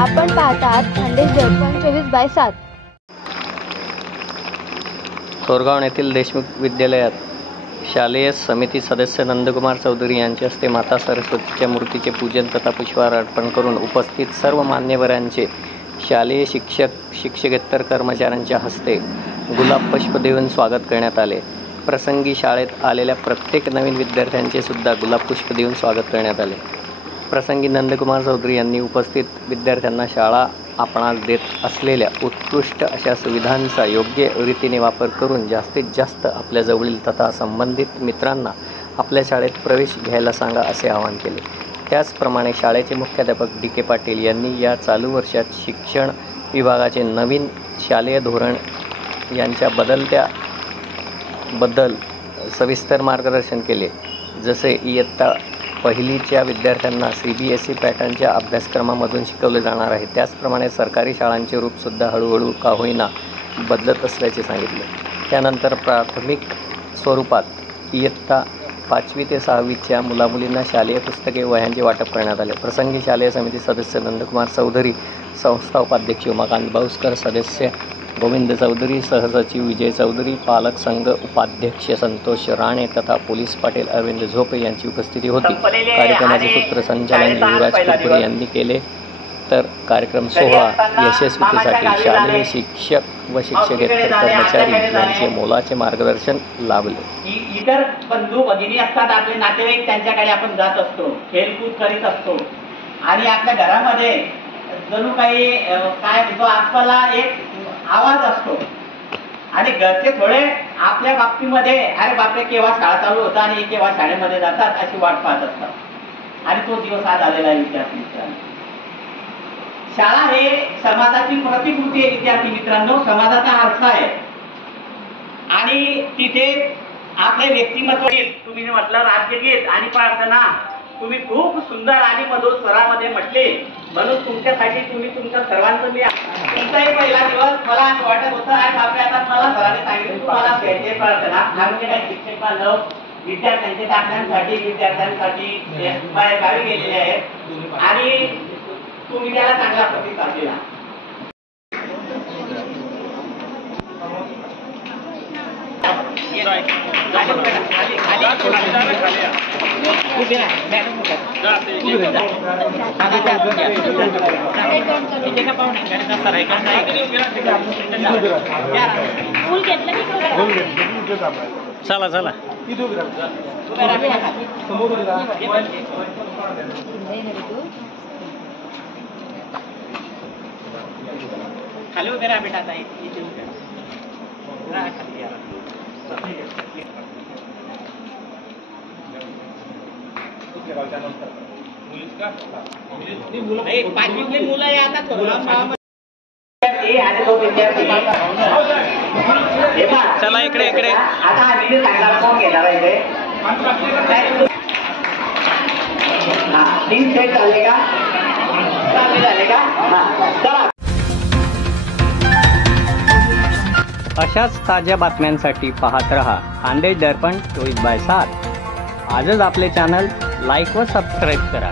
आपण पाहतात खानदेश दर्पण 24/7. थोरगाव येथील देशमुख विद्यालयात शालेय समिती सदस्य नंदकुमार चौधरी यांच्या हस्ते माता सरस्वतीच्या मूर्तीचे पूजन तथा पुष्पहार अर्पण करून उपस्थित सर्व मान्यवरांचे शालेय शिक्षक शिक्षकेतर कर्मचाऱ्यांच्या हस्ते गुलाब पुष्प देऊन स्वागत करण्यात आले. प्रसंगी शाळेत आलेल्या प्रत्येक नवीन विद्यार्थ्यांचे सुद्धा गुलाब पुष्प देऊन स्वागत करण्यात आले. प्रसंगी नंदकुमार चौधरी यांनी उपस्थित विद्यार्थ्यांना शाळा आपणास देत असलेल्या उत्कृष्ट अशा सुविधांचा योग्य रीतीने वापर करून जास्तीत जास्त आपल्या जवळील तथा संबंधित मित्रांना आपल्या शाळेत प्रवेश घ्यायला सांगा असे आवाहन केले. त्याचप्रमाणे शाळेचे मुख्याध्यापक डी.के. पाटील यांनी या चालू वर्षात शिक्षण विभागाचे नवीन शालेय धोरण यांच्या बदल सविस्तर मार्गदर्शन केले. जसे इयत्ता पहिलीच्या विद्यार्थ्यांना CBSE पॅटर्नच्या अभ्यासक्रमामधून शिकवले जाणार आहे, त्याचप्रमाणे सरकारी शाळांचे रूपसुद्धा हळूहळू का होईना बदलत असल्याचे सांगितले. त्यानंतर प्राथमिक स्वरूपात इयत्ता 5वी ते 6वीच्या मुलामुलींना शालेय पुस्तके वह्यांचे वाटप करण्यात आले. प्रसंगी शालेय समिती सदस्य नंदकुमार चौधरी, संस्था उपाध्यक्ष उमाकांत बाऊसकर, सदस्य गोविंद चौधरी, सहसचिव विजय चौधरी, पालक संघ उपाध्यक्ष संतोष राणे तथा पोलीस पाटील अरविंद झोपे यांची उपस्थिती होती. कार्यक्रमाचे सूत्रसंचालन युवराज कुरकुरे यांनी केले. तर कार्यक्रम सोहळा यशस्वीतेसाठी शालेय शिक्षक व शिक्षकेतर कर्मचारी यांचे मोलाचे मार्गदर्शन लाभले. इतर बंधू भगिनी असतात, आपले नातेवाईक, त्यांच्याकडे आपण जात असतो, खेळकूद करीत असतो आणि आपल्या घरामध्ये जणू काही काय म्हणतो आपला एक आवाज असतो आणि घरचे थोडे आपल्या बाबतीमध्ये अरे बापरे केव्हा शाळा चालू होता आणि केव्हा शाळेमध्ये जातात अशी वाट पाहत असतात. आणि तो दिवस आज आलेला आहे विद्यार्थी मित्रांनो. शाळा हे समाजाची प्रतिकृती आहे विद्यार्थी मित्रांनो, समाजाचा आरसा आहे आणि तिथे आपले व्यक्तिमत्व, तुम्ही म्हटलं राज्यगीत आणि प्रार्थना तुम्ही खूप सुंदर आणि मधुर स्वरामध्ये म्हटले, म्हणून तुमच्यासाठी तुम्ही तुमच्या सर्वांचं मी तुमचाही पहिला दिवस मला असं वाटत होतं आज आपल्या आता मला सरांनी सांगितलं तुम्हाला भेटते प्रार्थना आमचे काही शिक्षक बांधव विद्यार्थ्यांचे विद्यार्थ्यांसाठी बाहेर गावी गेलेले आहेत आणि तुम्ही त्याला चांगला प्रतिसाद दिला. चला चला खाली उभे राहा बेटा. पाचवीतले मुलं आहे आता चला इकडे आता आम्ही सांगणार कोण घेणार आहे तीन सेट झाले का चला. अशाच ताज्या बातम्यांसाठी पाहत रहा खानदेश दर्पण 24/7. आजच आपले चॅनल लाईक व सबस्क्राईब करा.